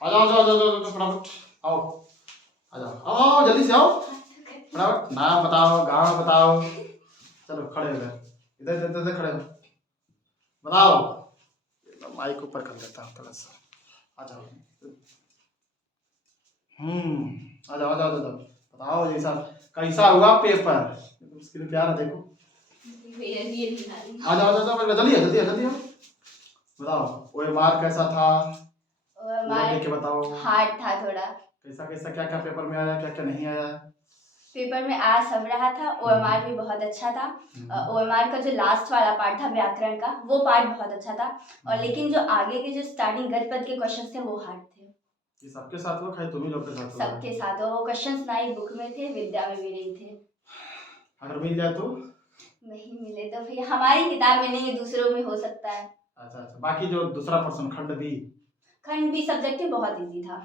आ जाओ जाओ जाओ जाओ फटाफट आओ, आ जाओ आओ जल्दी से आओ फटाफट। नाम बताओ, गांव बताओ, चलो खड़े हो गए, इधर इधर इधर खड़े हो, बताओ। माइक ऊपर कर देता हूँ थोड़ा सा, आ जाओ। आ जाओ आ जाओ आ जाओ, बताओ जैसा कैसा हुआ पेपर, स्क्रीन पे आ रहा देखो। आ जाओ आ जाओ जल्दी जल्दी जल्दी, बताओ ओएमआर कैसा था, देख के बताओ। हार्ड था थोड़ा। कैसा कैसा क्या क्या पेपर में आया, क्या क्या नहीं आया। पेपर में आ सब रहा था, ओएमआर भी बहुत अच्छा था। ओएमआर का जो लास्ट वाला पार्ट था व्याकरण का, वो पार्ट बहुत अच्छा था। और लेकिन जो आगे के जो स्टार्टिंग गद्य पद के क्वेश्चंस थे वो हार्ड थे। ये सबके साथ हुआ, खाली तुम ही लोग के साथ हुआ? सबके साथ। वो क्वेश्चंस ना ही बुक में थे, विद्या में भी नहीं थे। अगर मिल जाए तो? नहीं मिले तो फिर हमारी किताब में नहीं है, दूसरों में हो सकता है। अच्छा अच्छा, बाकी जो दूसरा पर्सन खंड बी सब्जेक्ट बहुत इजी था।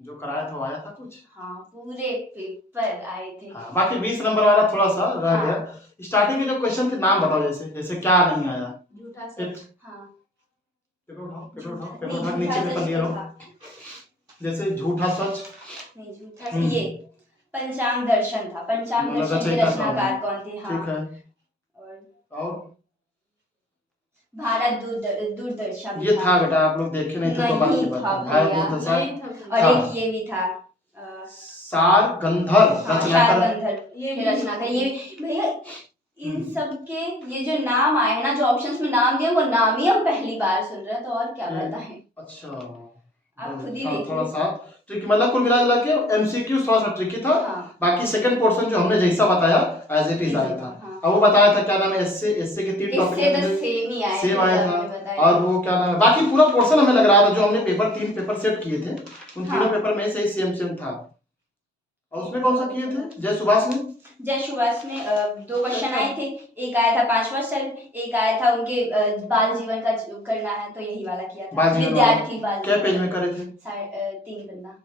जो कराया था वो आया था कुछ? हाँ पूरे पेपर आए थे। हाँ, बाकी 20 नंबर वाला थोड़ा सा रह गया। स्टार्टिंग के जो क्वेश्चन थे नाम बताओ, जैसे जैसे क्या नहीं आया। झूठा सच। हाँ पेपर उठाओ पेपर उठाओ पेपर उठा, नीचे पेपर दिया रहो। जैसे झूठा सच नहीं, झूठा सच ये पंचांग दर्शन था। पंचांग दर्शन के रचनाकार कौन थे? हाँ ठीक है। और भारत दूरदर्शन ये था बेटा, आप लोग देखे नहीं थे तो बात की बात है। भारत दूरदर्शन और एक ये भी था सार गंधर रचनाकार, ये भी रचनाकार। ये भैया इन सब के ये जो नाम आए ना, जो ऑप्शंस में नाम दिए, वो नाम ही हम पहली बार सुन रहे हैं, तो और क्या बताएं। अच्छा आप खुद ही देखिए। थोड़ा सा ट्रिकी, मतलब कुल मिला के एमसीक्यू थोड़ा सा ट्रिकी था। बाकी सेकंड पोर्शन जो हमने जैसा बताया एज इट इज आया था। अब वो बताया था क्या नाम है, एसए के 3 टॉपिक सेम आया था। और वो क्या नाम है, बाकी पूरा पोर्शन हमें लग रहा था जो हमने तीन पेपर सेट किए थे, उन तीनों पेपर में से सेम था। और उसमें कौन सा किए थे? जय सुभाष में 2 क्वेश्चन आए थे। एक आया था 5वां सेल्फ, एक आया था उनके बाल जीवन का करना है, तो यही वाला किया था। विद्यार्थी बाल क्या पेज में करे थे? 3 पन्ना।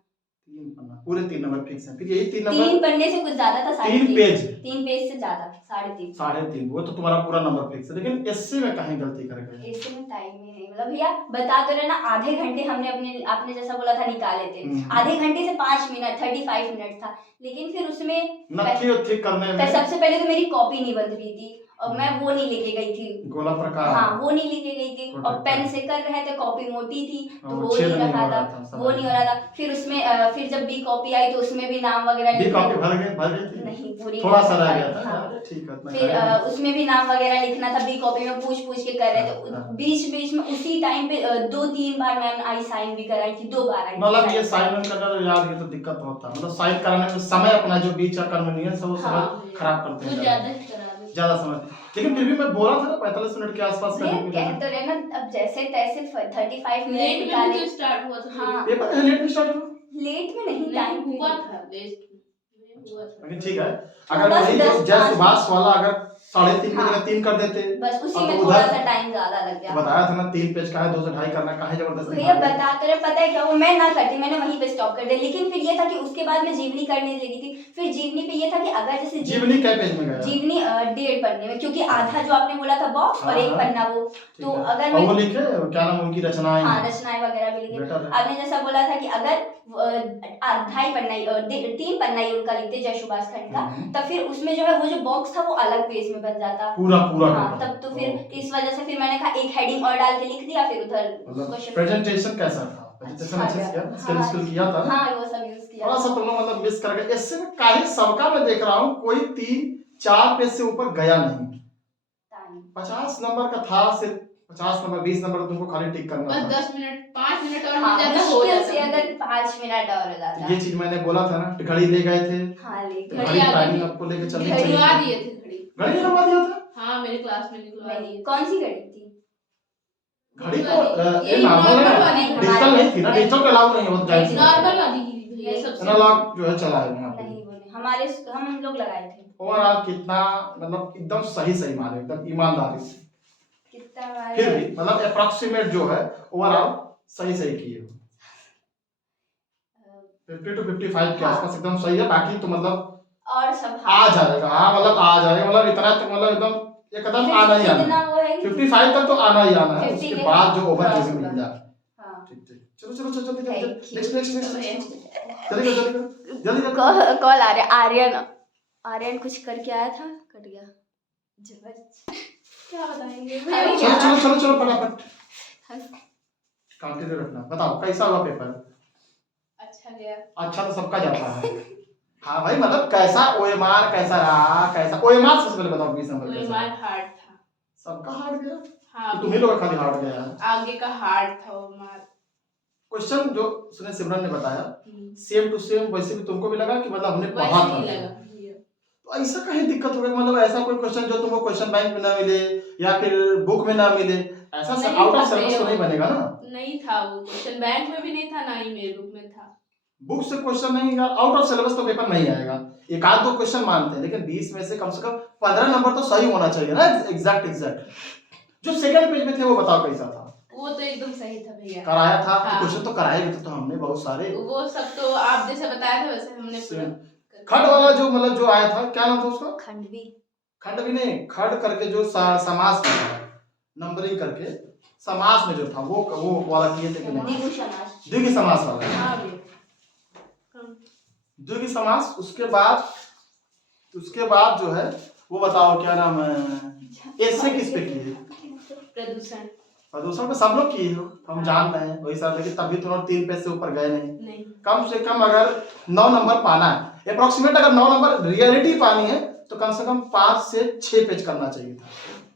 3 पन्ना, पूरे 3 नंबर फिक्स है। फिर यही 3 नंबर, 3 पन्ने से कुछ ज्यादा था, 3 पेज, 3 पेज से ज्यादा 3.5, वो तो तुम्हारा पूरा नंबर फिक्स है। लेकिन एसए में कहीं गलती कर गए? एसए में टाइम ही नहीं, मतलब भैया बता तो रहे ना, आधे घंटे हमने अपने आपने जैसा बोला था निकाले थे। आधे घंटे से 5 मिनट 35 मिनट था, लेकिन फिर उसमें नथी करने में सबसे पहले तो मेरी कॉपी नहीं बन रही थी और मैं वो नहीं लेके गई थी, गोला प्रकार। हाँ वो नहीं लेके गई थी। और पेन से कर रहे थे, कॉपी मोटी थी तो वो नहीं रखा था, वो नहीं हो रहा था। फिर उसमें फिर जब बी कॉपी आई तो उसमें भी नाम वगैरह बी कॉपी भर गए थे? नहीं, पूरी थोड़ा सा रह गया था। ठीक है। फिर उसमें भी नाम वगैरह लिखना था, बी कॉपी में पूछ के कर रहे थे। बीच में उसी टाइम पे 2-3 बार मैम आई साइन भी कराई थी, 2 बार आई। मतलब ये साइन करना यार, ये तो दिक्कत होता है। मतलब साइन कराने में समय अपना जो बीच का कन्वीनियंस है वो समय खराब करते हैं ज्यादा समय। लेकिन फिर भी मैं बोला था ना 45 मिनट के आसपास करने के लिए। तो रहे ना, अब जैसे तैसे 35 मिनट निकाले। स्टार्ट हुआ था। हाँ पेपर लेट में स्टार्ट हुआ? लेट में नहीं, टाइम हुआ था, लेकिन ठीक है। अगर वही जय सुभाष वाला अगर 3:30 की जगह 3 कर देते, बस उसी में थोड़ा सा टाइम ज्यादा लग गया। बताया था ना 3 पेज का है, 2 से 2.5 करना काहे जबरदस्ती। भैया बता तो रहे, पता है क्या वो मैं ना करती, मैंने वहीं पे स्टॉप कर दिया। लेकिन फिर ये था कि उसके बाद मैं जीवनी करने लगी थी। फिर जीवनी पे ये था कि अगर जैसे जीवनी क्या पेज में गया? जीवनी 1.5 पन्ने में, क्योंकि आधा जो आपने बोला था बॉक्स और 1 पन्ना वो, तो अगर मैं वो लिखे क्या नाम उनकी रचनाएं, हाँ रचनाएं वगैरह भी लिखे। आपने जैसा बोला था कि अगर 2.5 पन्ना 3 पन्ना ही उनका लिखते जय सुभाष खंड का, तब फिर उसमें जो है वो जो बॉक्स था वो अलग पेज में बन जाता पूरा। हाँ, तब तो फिर इस वजह से फिर मैंने कहा एक हेडिंग और डाल के लिख दिया, फिर उधर प्रेजेंटेशन कैसा था? प्रेजेंटेशन अच्छे से किया, स्किल किया था ना? हाँ वो सब यूज किया। थोड़ा सा तुम लोग मतलब मिस कर गए। इससे काहे सबका मैं देख रहा हूं कोई 3-4 पेज से ऊपर गया नहीं। 50 नंबर का था, सिर्फ 50 नंबर 20 नंबर तुमको खाली टिक करना बस था। 10 मिनट 5 मिनट और हाँ, हो जाता हो से अगर 5 मिनट और हो जाता। ये चीज मैंने बोला था ना, घड़ी ले गए थे। हाँ ले गए। घड़ी टाइमिंग आपको लेके चलनी चाहिए। निकलवा दिए थे घड़ी निकलवा दिया था? हाँ मेरे क्लास में निकलवा दिए। कौन सी घड़ी थी? घड़ी तो ये नॉर्मल वाली, डिजिटल नहीं थी ना, डिजिटल पे अलाउ नहीं होता है। नॉर्मल वाली भैया सबसे एनालॉग जो है चला है यहां पे। नहीं वो नहीं, हमारे हम लोग लगाए थे। ओवरऑल कितना मतलब एकदम सही मारे, एकदम ईमानदारी से कितना मारे? फिर भी मतलब अप्रॉक्सीमेट जो है ओवरऑल सही किए हो। 50 to 55 के आसपास एकदम सही है। बाकी तो मतलब और सब आ जाएगा। हाँ मतलब आ जाएगा, मतलब इतना तो मतलब एकदम आना ही आना। 55 तक तो आना ही आना है, उसके बाद जो ओवर जो मिल जाए हाँ। ठीक ठीक, चलो चलो चलो जल्दी Thank जल्दी, you. नेक्स्ट नेक्स्ट नेक्स्ट, जल्दी करो जल्दी करो जल्दी करो। कॉल आ रहा है। आर्यन कुछ करके आया था, कट गया। जबरदस्त। क्या बताएंगे चलो चलो चलो चलो फटाफट कंटिन्यू रखना। बताओ कैसा हुआ पेपर? अच्छा गया। अच्छा तो सबका जाता है। हाँ भाई मतलब कैसा ओएमआर कैसा रहा, कैसा ओएमआर सबसे पहले बताओ 20 नंबर कैसा? ओएमआर हार्ड था। सबका हार्ड गया? हाँ, कि तुम्ही लोग का खाली हार्ड गया है? आगे का हार्ड था ओएमआर। क्वेश्चन जो सुने सिमरन ने बताया सेम टू सेम वैसे भी तुमको भी लगा कि मतलब हमने पढ़ा था? वैसे ही लगा। तो ऐसा कहीं दिक्कत हो गई, मतलब ऐसा कोई क्वेश्चन जो तुमको क्वेश्चन बैंक में ना मिले या फिर बुक में ना मिले, ऐसा आउट ऑफ सिलेबस तो नहीं बनेगा ना? नहीं था वो क्वेश्चन, बैंक में भी नहीं था, ना ही मेरे बुक में था। बुक से क्वेश्चन नहीं, आउट ऑफ सिलेबस तो पेपर नहीं आएगा। एक आध दो क्वेश्चन मानते हैं, लेकिन 20 में से कम 15 नंबर तो सही होना चाहिए ना, एग्जैक्ट। जो सेकंड पेज में थे वो बताओ कैसा था? वो तो एकदम सही था भैया। कराया था? हाँ। क्वेश्चन तो कराए गए थे तो हमने बहुत सारे। वो सब तो आप जैसे बताया था वैसे हमने पूरा। खंड वाला जो मतलब जो आया था, क्या नाम था उसका? खंड भी नहीं, खंड करके जो समास में था, नंबरिंग करके समास में जो था वो वाला किए थे कि नहीं? द्विगु समास वाला। हाँ भैया। द्विगु समास। उसके बाद जो है वो बताओ क्या नाम है, ऐसे किस पे किए? प्रदूषण पे सब लोग किए हो, हम जान रहे हैं वही सब, लेकिन तभी तो 3 पेज से ऊपर गए नहीं। कम से कम अगर 9 नंबर पाना है अप्रोक्सीमेट, अगर 9 नंबर रियलिटी पानी है तो कम से कम 5 से 6 पेज करना चाहिए था।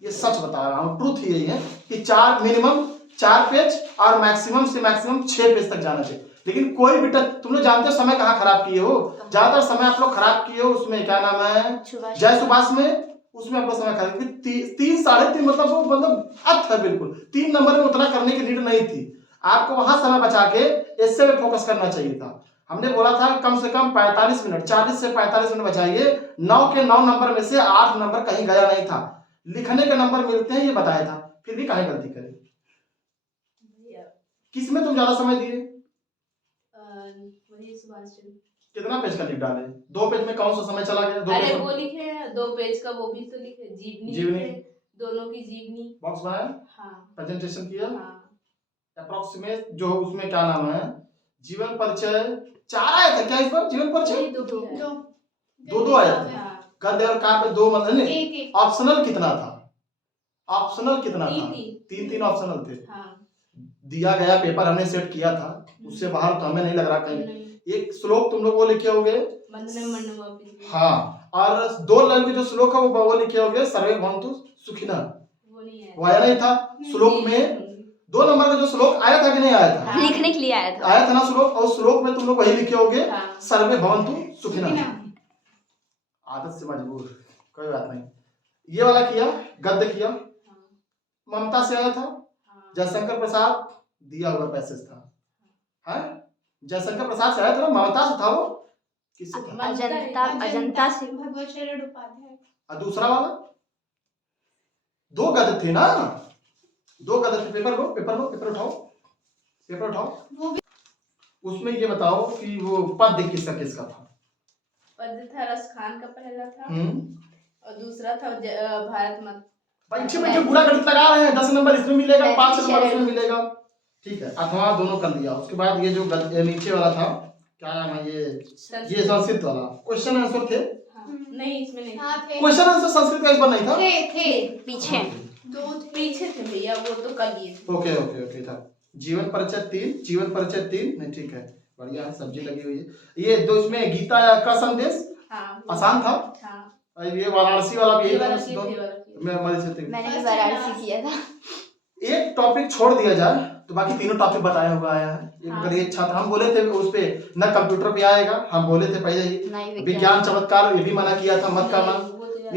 ये सच बता रहा हूँ, ट्रूथ यही है कि मिनिमम 4 पेज और मैक्सिमम से मैक्सिमम 6 पेज तक जाना चाहिए। लेकिन कोई भी तुम लोग जानते हो समय कहाँ खराब किए हो? ज्यादातर समय आप लोग खराब किए हो उसमें, क्या नाम है, जय सुभाष में, उसमें आप लोग समय खराब किए। 3 साढ़े 3 मतलब वो मतलब अर्थ है बिल्कुल। 3 नंबर में उतना करने की नीड नहीं थी, आपको वहां समय बचा के इससे पे फोकस करना चाहिए था। हमने बोला था कम से कम 45 मिनट, 40 से 45 मिनट बचाइए। 9 के 9 नंबर में से 8 नंबर कहीं गया नहीं था, लिखने के नंबर मिलते हैं ये बताया था, फिर भी काहे गलती करे? किसमें तुम ज्यादा समय दिए? कितना पेज का लिख डाले? 2 पेज में कौन सा समय चला गया? 2 अरे पेज वो लिखे हैं 2 पेज का, वो भी तो लिखे, जीवनी दोनों की जीवनी बॉक्स बनाया। हाँ, प्रेजेंटेशन किया। हाँ, अप्रोक्सीमेट जो उसमें क्या नाम है, जीवन परिचय 4 आए थे क्या इस बार? जीवन परिचय 2 आए थे। गद्य और काव्य 2 मतलब नहीं। ऑप्शनल कितना था? ऑप्शनल कितना था? 3 ऑप्शनल थे। हाँ। दिया गया पेपर हमने सेट किया था, उससे बाहर तो हमें नहीं लग रहा कहीं। एक श्लोक तुम लोग वो लिखे होगे, हाँ, और 2 लाइन के जो श्लोक है वो लिखे होगे, सर्वे भवन्तु सुखिनः, वो आया नहीं था श्लोक में। 2 नंबर का जो श्लोक आया था कि नहीं आया था? लिखने के लिए आया था ना श्लोक, और श्लोक में तुम लोग वही लिखे होगे, सर्वे भवन्तु सुखिनः। आदत से मजबूर, कोई बात नहीं। ये वाला किया, गद्य किया, ममता से आया था, जयशंकर प्रसाद दिया हुआ पैसेज था, है जयशंकर प्रसाद से आया था ना, ममता से था वो, किससे था? अजंता से। और दूसरा वाला 2 गद्य थे ना, 2 गद्य थे। पेपर उठाओ। उसमें ये बताओ कि वो पद्य किसका था? पद्य था रस खान का पहला था, और दूसरा था भारत मत। बैठे पूरा गणित लगा रहे हैं, 10 नंबर इसमें मिलेगा, 5 नंबर इसमें मिलेगा, ठीक है। अथवा दोनों कर दिया। उसके बाद ये जो नीचे वाला था, क्या नाम है, ये संस्कृत वाला क्वेश्चन आंसर थे। नहीं इसमें नहीं क्वेश्चन आंसर संस्कृत का इस बार नहीं था, थे पीछे 2 पीछे थे भैया, वो तो कर लिए। ओके था। जीवन परिचय 3 नहीं, ठीक है, बढ़िया है, सब्जी लगी हुई है। ये दो इसमें गीता का संदेश आसान था। ये वाराणसी वाला भी मैंने वाराणसी किया था। एक टॉपिक छोड़ दिया जाए तो बाकी तीनों टॉपिक बताया हुआ आया है। अगर ये छात्र, हम बोले थे उस पे न कंप्यूटर पे आएगा, हम बोले थे पहले ही, विज्ञान चमत्कार ये भी मना किया था, मत करना।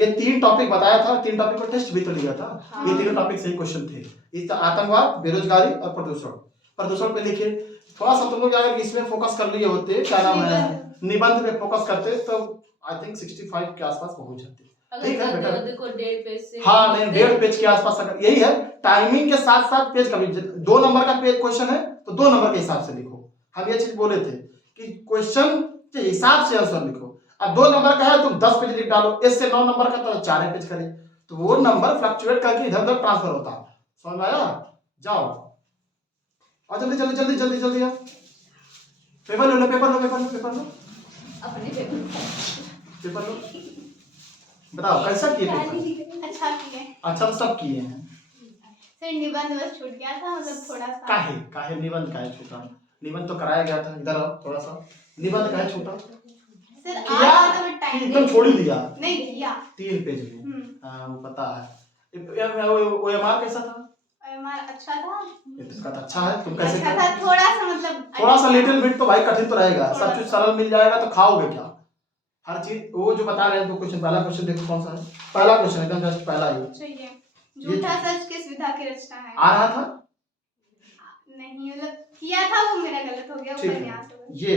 ये 3 टॉपिक बताया था, 3 टॉपिक को टेस्ट भी तो लिया था। ये तीनों टॉपिक सही क्वेश्चन थे। इस आतंकवाद, बेरोजगारी और प्रदूषण पे लिखे। थोड़ा सा तुम लोग अगर इसमें फोकस कर लिए होते, क्या नाम है, निबंध पे फोकस करते, तो आई थिंक 65 के आसपास पहुंच जाते। ठीक है बेटा, देखो 1.5 पेज से, हाँ नहीं 1.5 पेज के आसपास, अगर यही है टाइमिंग के साथ साथ पेज का भी 2 नंबर का पेज क्वेश्चन है तो 2 नंबर के हिसाब से लिखो। हम ये चीज बोले थे कि क्वेश्चन के हिसाब से आंसर लिखो। अब 2 नंबर का है तुम 10 पेज लिख डालो, इससे 9 नंबर का तो 4 पेज करे, तो वो नंबर फ्लक्चुएट करके इधर उधर ट्रांसफर होता है। समझ में आया? जाओ और जल्दी जल्दी जल्दी जल्दी जल्दी आओ, पेपर लो, पेपर लो, पेपर लो, पेपर लो, अपने पेपर लो। बताओ कैसा किए पेपर? अच्छा किए। अच्छा तो सब किए हैं सर निबंध बस छूट गया था, मतलब थोड़ा सा। काहे निबंध काहे छूटा? निबंध तो कराया गया था। इधर आओ थोड़ा सा, निबंध काहे छूटा? सर किया टाइम एकदम छोड़ ही दिया। नहीं किया 3 पेज में। हाँ वो पता है। ओएमआर कैसा था? ओएमआर अच्छा था। ये तो इसका तो अच्छा है। तुम कैसे अच्छा था, थोड़ा सा मतलब थोड़ा सा लिटिल बिट तो भाई कठिन तो रहेगा। सब चीज सरल मिल जाएगा तो खाओगे क्या? हर चीज वो जो बता रहे हैं। तो क्वेश्चन, पहला क्वेश्चन देखो कौन सा है। पहला क्वेश्चन एकदम जस्ट पहला ही। चाहिए झूठा सच किस विधा की रचना है? आ रहा था नहीं, मतलब किया था वो मेरा गलत हो गया। ठीक है। उपन्यास ये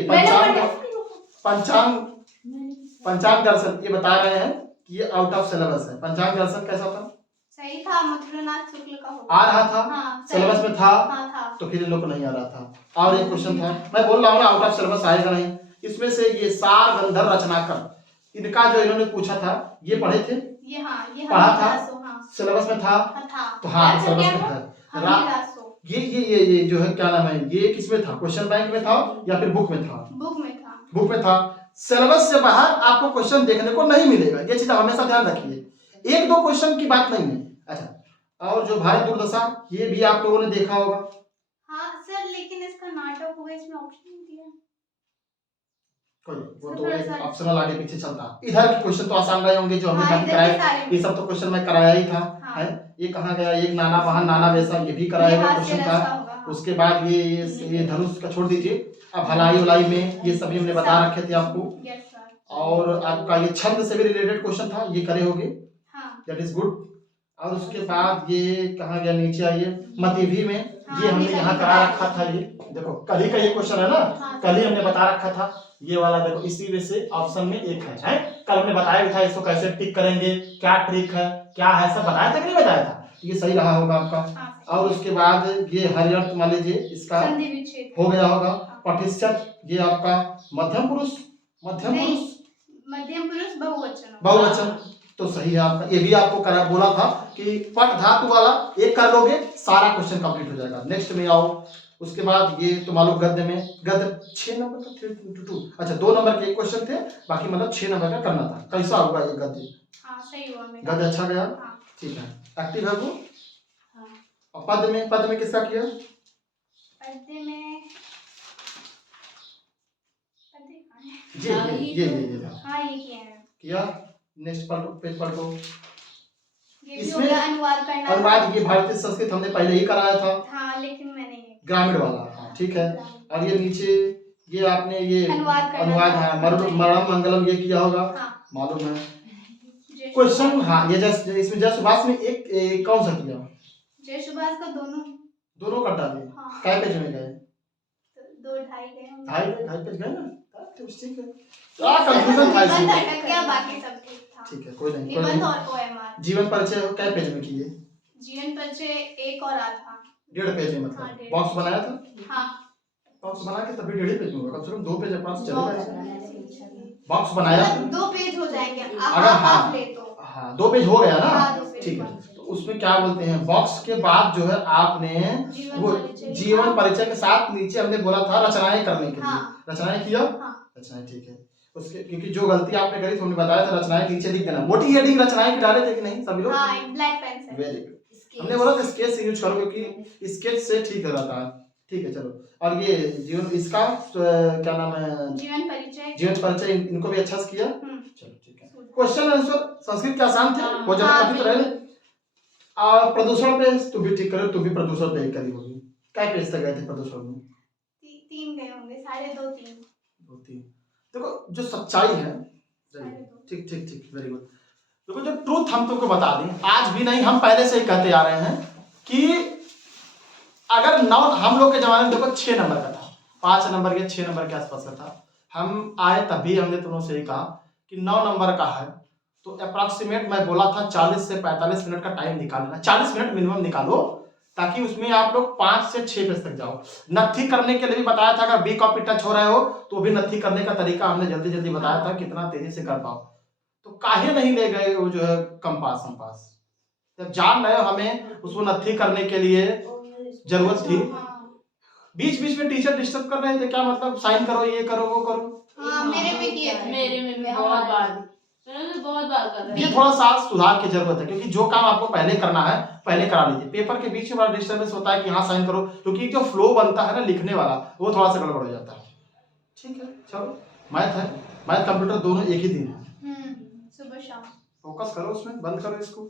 पंचांग दर्शन ये बता रहे हैं कि ये आउट ऑफ सिलेबस है। पंचांग दर्शन कैसा था? सही था, मथुरानाथ शुक्ल का होगा। आ रहा था। हाँ, सिलेबस में था। हाँ, था। तो फिर इन लोग को नहीं आ रहा था। और एक क्वेश्चन था, मैं बोल रहा हूँ ना आउट ऑफ सिलेबस आएगा नहीं। इसमें से ये सार गंधर रचनाकर, इनका जो इन्होंने पूछा था ये पढ़े थे? ये पढ़ा था। सिलेबस में था। तो हाँ सिलेबस में था। ये जो है क्या नाम है, ये किसमें था? क्वेश्चन बैंक में था या फिर बुक में था? बुक में था। सिलेबस से बाहर आपको क्वेश्चन देखने को नहीं मिलेगा, ये चीज हमेशा ध्यान रखिए। 1-2 क्वेश्चन की बात नहीं है। अच्छा, और जो भारत दुर्दशा ये भी आप लोगों ने देखा होगा। हाँ सर, लेकिन इसका नाटक हुआ, इसमें ऑप्शन नहीं दिया। कोई वो तो एक ऑप्शनल आगे पीछे चलता। इधर के क्वेश्चन तो आसान रहे होंगे जो हमने बाकी कराए। ये सब तो क्वेश्चन मैं कराया ही था। है ये कहाँ गया? एक नाना महान नाना वैसा, ये भी कराया हुआ क्वेश्चन था। उसके बाद ये धनुष का छोड़ दीजिए। अब हलाई वलाई में ये सभी हमने बता रखे थे आपको। और आपका ये छंद से भी रिलेटेड क्वेश्चन था, ये करे होगे। That is good. और उसके बाद ये कहाँ गया? नीचे आइए, मतिभी में ये हमने यहाँ करा रखा था। ये देखो कल ही का ये क्वेश्चन है ना, कल ही हमने बता रखा था ये वाला। देखो इसी में से ऑप्शन में एक है। कल हमने बताया भी था इसको कैसे टिक करेंगे, क्या ट्रिक है, क्या है, सब बताया था कि नहीं बताया था? ये सही रहा होगा आपका। और उसके बाद ये हरिअर्थ मान लीजिए इसका हो गया होगा। प्रतिशत ये आपका मध्यम पुरुष बहुवचन तो सही है आपका। ये भी आपको करा बोला था कि पट धातु वाला एक कर लोगे सारा क्वेश्चन कंप्लीट हो जाएगा। नेक्स्ट में आओ। उसके बाद ये तो मालूम गद्य में, गद्य 6 नंबर का 3-2। अच्छा 2 नंबर के एक क्वेश्चन थे, बाकी मतलब 6 नंबर का करना था। कैसा होगा ये गद्य? सही हुआ मेरा। गद्य अच्छा गया। ठीक है, एक्टिव है वो। और पद में किसका किया? पद में ये किया। नेक्स्ट पेज पलटो। इसमें अनुवाद ये भारतीय संस्कृत हमने पहले ही कराया था। लेकिन मैंने ग्रामीण वाला। हाँ ठीक है। और ये नीचे ये आपने ये अनुवाद हाँ मरणम मंगलम ये किया होगा। मालूम है क्वेश्चन। हाँ ये इसमें जय सुभाष में एक कौन सा किया? जय सुभाष का दोनों कर डाले। काय पेज में गए? 2-2.5 गए। 2.5 पेज गए ना? ठीक है। क्या कंफ्यूजन था इसमें? क्या बाकी सब ठीक था। ठीक है, कोई नहीं। निबंध और ओएमआर। जीवन परिचय कै पेज में किए? जीवन परिचय 1 और आधा 1.5 पेज में। मतलब बॉक्स बनाया था? हाँ बॉक्स बना के तभी 1.5 पेज में होगा। कम से कम 2 पेज पास चलेगा। बॉक्स बनाया 2 पेज हो जाएंगे अगर हाँ ले तो। हाँ 2 पेज हो गया ना। ठीक है। तो उसमें क्या बोलते हैं, बॉक्स के बाद जो है आपने वो जीवन परिचय के साथ नीचे हमने बोला था रचनाएं करने के लिए। रचनाएं किया। रचनाएं ठीक है। उसके क्योंकि जो गलती आपने करी तो हमने बताया था रचनाएं नीचे लिख देना। मोटी हेडिंग रचनाएं की डाले थे कि नहीं सभी लोग? ब्लैक पेन से। Very good. हमने बोला था स्केच से यूज करो क्योंकि स्केच से ठीक रहता है। ठीक है चलो। और ये जीवन इसका क्या नाम है? जीवन परिचय इनको भी अच्छा से किया। चलो ठीक है। क्वेश्चन आंसर संस्कृत के आसान थे, वो ज्यादा कठिन रहे। और प्रदूषण पे तू भी ठीक करे, तू भी प्रदूषण पे ही करी होगी। क्या पेज तक गए थे प्रदूषण में? 3 गए होंगे, 2.5 3। देखो जो सच्चाई है, ठीक वेरी गुड। देखो जो ट्रूथ हम तुमको बता दें, आज भी नहीं हम पहले से ही कहते आ रहे हैं कि अगर 9 हम लोग के जमाने में देखो 6 नंबर का था, 5 नंबर या 6 नंबर के आसपास का था। हम आए तभी हमने तुमों से ही कहा कि 9 नंबर का है तो अप्रॉक्सीमेट मैं बोला था 40 से 45 मिनट का टाइम निकाल लेना। 40 मिनट मिनिमम निकालो ताकि उसमें आप लोग 5 से 6 पेज तक जाओ। नत्थी करने के लिए भी बताया था, अगर बी कॉपी टच हो रहे हो तो भी नत्थी करने का तरीका हमने जल्दी जल्दी बताया था कितना तेजी से कर पाओ। तो काहे नहीं ले गए वो जो है कंपास। जब जान रहे हो हमें उसको नत्थी करने के लिए जरूरत थी बीच बीच में टीचर डिस्टर्ब कर रहे थे, क्या मतलब साइन करो, ये करो, वो करो। हाँ, मेरे में किए थे, मेरे में भी बहुत बार, मैंने तो बहुत बार कर रहे ये थोड़ा सा सुधार की जरूरत है, क्योंकि जो काम आपको पहले करना है पहले करा लीजिए। पेपर के बीच में बड़ा डिस्टर्बेंस होता है कि हाँ साइन करो, क्योंकि जो फ्लो बनता है ना लिखने वाला, वो थोड़ा सा गड़बड़ हो जाता है। ठीक है, चलो मैथ है, मैथ कंप्यूटर दोनों एक ही दिन है। सुबह शाम फोकस करो उसमें, बंद करो इसको।